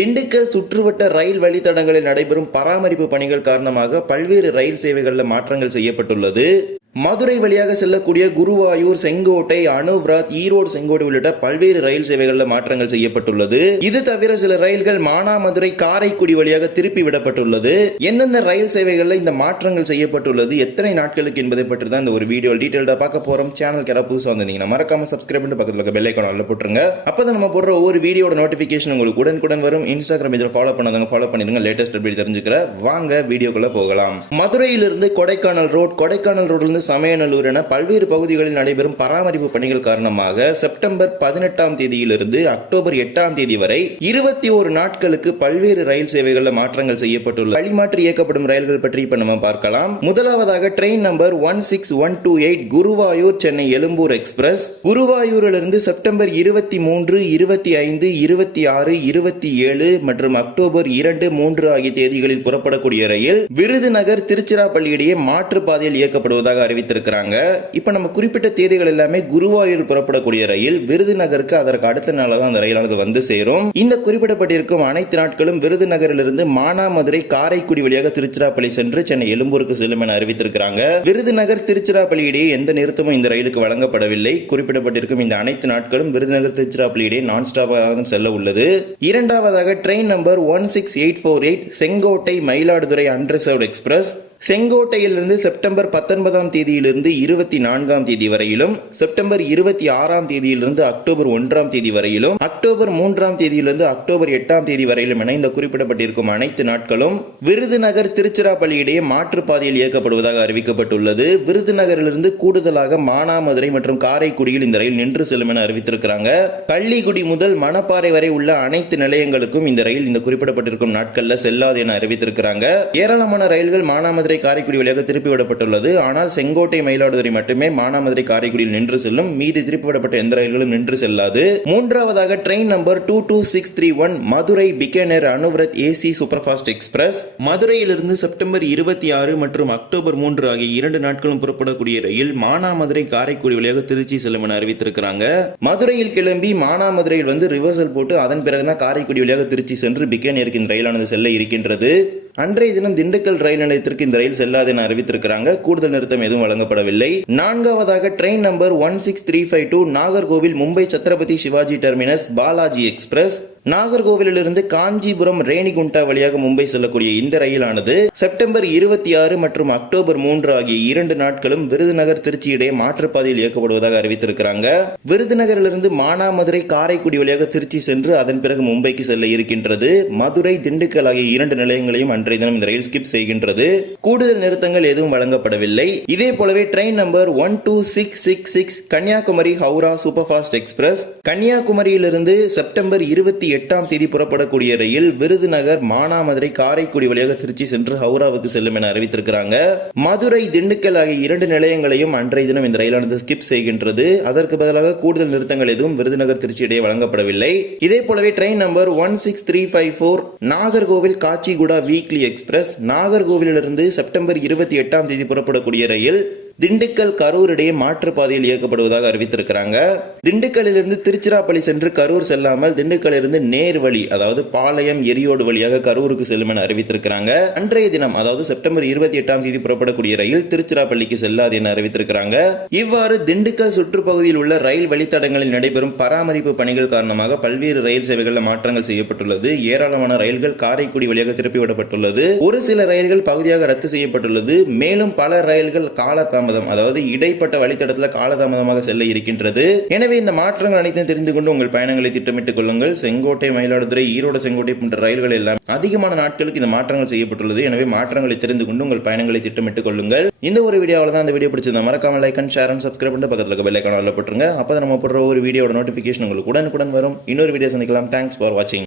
திண்டுக்கல் சுற்றுவட்ட ரயில் வழித்தடங்களில் நடைபெறும் பராமரிப்பு பணிகள் காரணமாக பல்வேறு ரயில் சேவைகளில் மாற்றங்கள் செய்யப்பட்டுள்ளது. மதுரை வழியாக செல்லக்கூடிய குருவாயூர் செங்கோட்டை அனுவ்ராத் ஈரோடு செங்கோட்டை உள்ளிட்ட பல்வேறு ரயில் சேவைகளில் மாற்றங்கள் செய்யப்பட்டுள்ளது. இது தவிர சில ரயில்கள் மானாமதுரை காரைக்குடி வழியாக திருப்பி விடப்பட்டுள்ளது. எந்தெந்த ரயில் சேவைகளில் இந்த மாற்றங்கள் செய்யப்பட்டுள்ளது எத்தனை நாட்களுக்கு என்பதை பற்றி தான் இந்த ஒரு வீடியோ டீட்டெயில்டாக பார்க்க போறோம். சேனலுக்கு யாராவது புதுசாக வந்திருந்தீங்கன்னா மறக்காம சப்ஸ்கிரைப் பண்ணி பக்கத்தில் இருக்க பெல் ஐக்கான் உள்ள போட்டுருங்க. அப்பதான் நம்ம போடுற ஒவ்வொரு வீடியோட நோட்டிஃபிகேஷன் உங்களுக்கு உடனுக்குடன் வரும். இன்ஸ்டாகிராம் இதில் ஃபாலோ பண்ணாதவங்க ஃபாலோ பண்ணிடுங்க. லேட்டஸ்ட் அப்படி தெரிஞ்சுக்கிற வாங்க வீடியோக்குள்ள போகலாம். மதுரையிலிருந்து கொடைக்கானல் ரோட் கொடைக்கானல் ரோட்லேருந்து சமயநல்லூர் என பல்வேறு பகுதிகளில் நடைபெறும் பராமரிப்பு பணிகள் காரணமாக செப்டம்பர் பதினெட்டாம் தேதியிலிருந்து அக்டோபர் எட்டாம் தேதி வரை இருபத்தி ஒரு நாட்களுக்கு பல்வேறு ரயில் சேவைகளில் மாற்றங்கள் செய்யப்பட்டுள்ளது. வழிமாற்றி இயக்கப்படும் ரயில்கள் பற்றி இப்ப நம்ம பார்க்கலாம். முதலாவதாக train number one six one two eight Guruvayur Chennai Ezhumbur express. குருவாயூரிலிருந்து September இருபத்தி மூன்று இருபத்தி ஐந்து இருபத்தி ஆறு இருபத்தி ஏழு மற்றும் அக்டோபர் இரண்டு மூன்று ஆகிய தேதிகளில் புறப்படக்கூடிய ரயில் விருதுநகர் திருச்சிராப்பள்ளி இடையே மாற்றுப்பாதையில் இயக்கப்படுவதாக அறிவித்திருக்கிறாங்க. இப்போ நம்ம குறிப்பிட்ட தேதிகள் எல்லாமே குருவாயூர் புறப்படக்கூடிய ரயில் விருதுநகருக்கு அதற்கு அடுத்த நாள் தான் அந்த ரயிலானது வந்து சேரும். இந்த குறிப்பிடப்பட்டிருக்கும் அனைத்து நாட்களும் விருதுநகரிலிருந்து மானாமதுரை காரைக்குடி வழியாக திருச்சிராப்பள்ளி சென்று சென்னை எழும்பூருக்கு செல்லும் என அறிவித்திருக்கிறாங்க. விருதுநகர் திருச்சிராப்பள்ளி இடையே எந்த நிறுத்தமும் இந்த ரயிலுக்கு வழங்கப்படவில்லை. குறிப்பிடப்பட்டிருக்கும் இந்த அனைத்து நாட்களும் விருதுநகர் திருச்சிராப்பள்ளி இடையே நான் ஸ்டாப்பாக செல்ல உள்ளது. இரண்டாவதாக train number one six eight four eight Sengottai Mayiladuthurai unreserved express செங்கோட்டையிலிருந்து September பத்தொன்பதாம் தேதியிலிருந்து இருபத்தி நான்காம் தேதி வரையிலும் செப்டம்பர் இருபத்தி ஆறாம் தேதியிலிருந்து அக்டோபர் ஒன்றாம் தேதி வரையிலும் அக்டோபர் மூன்றாம் தேதியிலிருந்து அக்டோபர் எட்டாம் தேதி வரையிலும் என இந்த குறிப்பிடப்பட்டிருக்கும் அனைத்து நாட்களும் விருதுநகர் திருச்சிராப்பள்ளி இடையே மாற்றுப்பாதையில் இயக்கப்படுவதாக அறிவிக்கப்பட்டுள்ளது. விருதுநகரிலிருந்து கூடுதலாக மானாமதுரை மற்றும் காரைக்குடியில் இந்த ரயில் நின்று செல்லும் என அறிவித்திருக்கிறாங்க. கள்ளிக்குடி முதல் மணப்பாறை வரை உள்ள அனைத்து நிலையங்களுக்கும் இந்த ரயில் இந்த குறிப்பிடப்பட்டிருக்கும் நாட்கள்ல செல்லாது என அறிவித்திருக்கிறாங்க. ஏராளமான ரயில்கள் மானாமதுரை காரைக்குடி வழியாக திருப்பி விடப்பட்டுள்ளது. ஆனால் செங்கோட்டை மயிலாடுதுறை மட்டுமே மானாமதுரை காரைக்குடியில் நின்று செல்லும். மீதி திருப்பி விடப்பட்ட எந்த ரயில்களும் நின்று செல்லாது. மூன்றாவதாக train number two two six three one Madurai Bikaner Anuvrat AC superfast express. மதுரையிலிருந்து செப்டம்பர் இருபத்தி ஆறு மற்றும் அக்டோபர் மூன்று ஆகிய இரண்டு நாட்களும் புறப்படக்கூடிய ரயில் மானாமதுரை காரைக்குடி வழியாக திருச்சி செல்லும் என அறிவித்திருக்கிறாங்க. மதுரையில் கிளம்பி மானாமதுரையில் வந்து ரிவர்சல் போட்டு அதன் பிறகுதான் காரைக்குடி வழியாக திருச்சி சென்று பிகேனருக்கு இந்த ரயிலானது செல்ல இருக்கின்றது. அன்றைய தினம் திண்டுக்கல் ரயில் நிலையத்திற்கு இந்த ரயில் செல்லாது என அறிவித்திருக்கிறாங்க. கூடுதல் நிறுத்தம் எதுவும் வழங்கப்படவில்லை. நான்காவதாக train number one six three five two Nagercoil Mumbai Chhatrapati Shivaji terminus Balaji express. நாகர்கோவிலிருந்து Kanchipuram Renigunta வழியாக மும்பை செல்லக்கூடிய இந்த ரயிலானது செப்டம்பர் இருபத்தி ஆறு மற்றும் அக்டோபர் மூன்று ஆகிய இரண்டு நாட்களும் விருதுநகர் திருச்சி இடையே மாற்றுப்பாதையில் இயக்கப்படுவதாக அறிவித்திருக்கிறாங்க. விருதுநகரிலிருந்து மானாமதுரை காரைக்குடி வழியாக திருச்சி சென்று அதன் பிறகு மும்பைக்கு செல்ல இருக்கின்றது. மதுரை திண்டுக்கல் ஆகிய இரண்டு நிலையங்களையும் அன்றைய தினம் இந்த ரயில் ஸ்கிப் செய்கின்றது. கூடுதல் நிறுத்தங்கள் எதுவும் வழங்கப்படவில்லை. இதே போலவே train number one two six six six Kanyakumari Howrah super fast express கன்னியாகுமரியிலிருந்து September இருபத்தி எட்டாம் தேதி புறப்படக்கூடிய ரயில் விருதுநகர் மானாமதுரை காரைக்குடி வழியாக திருச்சி சென்று ஹவுராவுக்கு செல்லும் என அறிவித்திருக்கிறாங்க. மதுரை திண்டுக்கல் ஆகிய இரண்டு நிலையங்களையும் அன்றைய தினம் இந்த ரயிலானது ஸ்கிப் செய்கின்றது. அதற்கு பதிலாக கூடுதல் நிறுத்தங்கள் எதுவும் விருதுநகர் திருச்சி இடையே வழங்கப்படவில்லை. இதே போலவே train number one six three five four Nagercoil Kacheguda weekly express நாகர்கோவிலிருந்து September இருபத்தி எட்டாம் தேதி புறப்படக்கூடிய ரயில் திண்டுக்கல் கரூர் இடையே மாற்றுப்பாதையில் இயக்கப்படுவதாக அறிவித்திருக்கிறாங்க. திண்டுக்கல்லிலிருந்து திருச்சிராப்பள்ளி சென்று கரூர் செல்லாமல் திண்டுக்கல்லிருந்து நேர் வழி அதாவது பாளையம் எரியோடு வழியாக கரூருக்கு செல்லும் என அறிவித்திருக்கிறாங்க. அன்றைய தினம் அதாவது செப்டம்பர் இருபத்தி எட்டாம் தேதி புறப்படக்கூடிய ரயில் திருச்சிராப்பள்ளிக்கு செல்லாது என அறிவித்திருக்கிறாங்க. இவ்வாறு திண்டுக்கல் சுற்றுப்பகுதியில் உள்ள ரயில் வழித்தடங்களில் நடைபெறும் பராமரிப்பு பணிகள் காரணமாக பல்வேறு ரயில் சேவைகளில் மாற்றங்கள் செய்யப்பட்டுள்ளது. ஏராளமான ரயில்கள் காரைக்குடி வழியாக திருப்பிவிடப்பட்டுள்ளது ஒரு சில ரயில்கள் பகுதியாக ரத்து செய்யப்பட்டுள்ளது. மேலும் பல ரயில்கள் காலதாமதம் அதாவது இடைப்பட்ட வழித்தடத்தில் காலதாமதமாக செல்ல இருக்கின்றது. எனவே இந்த மாற்றங்கள் அனைத்தையும் தெரிந்து கொண்டு உங்கள் பயணங்களை திட்டமிட்டுக் கொள்ளுங்கள். செங்கோட்டை மயிலாடுதுறை ஈரோடு செங்கோட்டை போன்ற ரயில்கள் எல்லாம் அதிகமான நாட்களுக்கு இந்த மாற்றங்கள் செய்யப்பட்டுள்ளது. எனவே மாற்றங்களை தெரிந்து கொண்டு உங்கள் பயணங்களை திட்டமிட்டுக் கொள்ளுங்கள். இந்த ஒரு வீடியோவில் தான் இந்த வீடியோ பிடிச்சிருந்தா மறக்காம like and share and subscribe பண்ணி பக்கத்தில் இருக்க பெல் ஐக்கான போட்டுருங்க. அப்போ நம்ம போடுற ஒரு வீடியோட நோட்டிஃபிகேஷன் உங்களுக்கு உடனுக்குடன் வரும். இன்னொரு வீடியோ சந்திக்கலாம். தேங்க்ஸ் ஃபார் வாட்சிங்